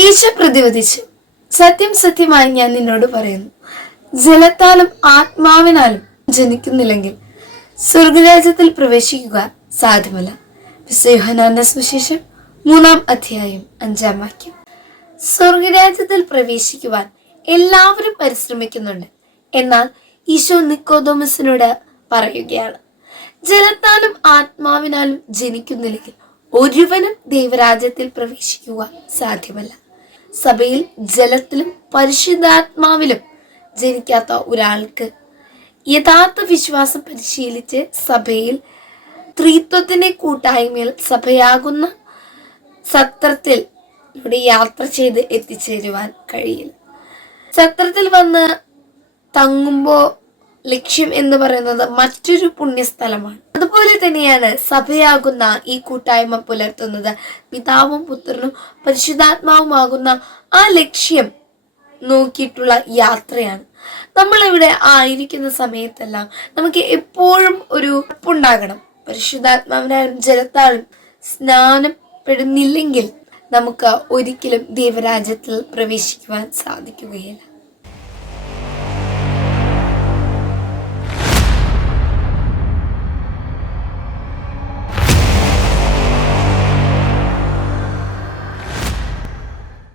ഈശോ പ്രതിവദിച്ചു, സത്യം സത്യമായി ഞാൻ നിന്നോട് പറയുന്നു, ജലത്താലും ആത്മാവിനാലും ജനിക്കുന്നില്ലെങ്കിൽ സ്വർഗരാജ്യത്തിൽ പ്രവേശിക്കുക സാധ്യമല്ല. വിശുദ്ധ യോഹന്നാന്റെ സുവിശേഷം 3-ാം അധ്യായം 5-ാം വാക്യം. സ്വർഗരാജ്യത്തിൽ പ്രവേശിക്കുവാൻ എല്ലാവരും പരിശ്രമിക്കുന്നുണ്ട്. എന്നാൽ ഈശോ നിക്കോദോമസിനോട് പറയുകയാണ്, ജലത്താലും ആത്മാവിനാലും ജനിക്കുന്നില്ലെങ്കിൽ ഒരുവനും ദൈവരാജ്യത്തിൽ പ്രവേശിക്കുക സാധ്യമല്ല. സഭയിൽ ജലത്തിലും പരിശുദ്ധാത്മാവിലും ജനിക്കാത്ത ഒരാൾക്ക് യഥാർത്ഥ വിശ്വാസം പരിശീലിച്ച് സഭയിൽ ത്രിത്വത്തിന്റെ കൂട്ടായ്മയിൽ സഭയാകുന്ന സത്രത്തിൽ ഇവിടെ യാത്ര ചെയ്ത് എത്തിച്ചേരുവാൻ കഴിയില്ല. സത്രത്തിൽ വന്ന് തങ്ങുമ്പോൾ ലക്ഷ്യം എന്ന് പറയുന്നത് മറ്റൊരു പുണ്യസ്ഥലമാണ്. അതുപോലെ തന്നെയാണ് സഭയാകുന്ന ഈ കൂട്ടായ്മ പുലർത്തുന്നത്. പിതാവും പുത്രനും പരിശുദ്ധാത്മാവുമാകുന്ന ആ ലക്ഷ്യം നോക്കിയിട്ടുള്ള യാത്രയാണ്. നമ്മളിവിടെ ആയിരിക്കുന്ന സമയത്തെല്ലാം നമുക്ക് എപ്പോഴും ഒരു ഉറപ്പുണ്ടാകണം, പരിശുദ്ധാത്മാവിനാലും ജലത്താലും സ്നാനപ്പെടുന്നില്ലെങ്കിൽ നമുക്ക് ഒരിക്കലും ദൈവരാജ്യത്തിൽ പ്രവേശിക്കുവാൻ സാധിക്കുകയില്ല.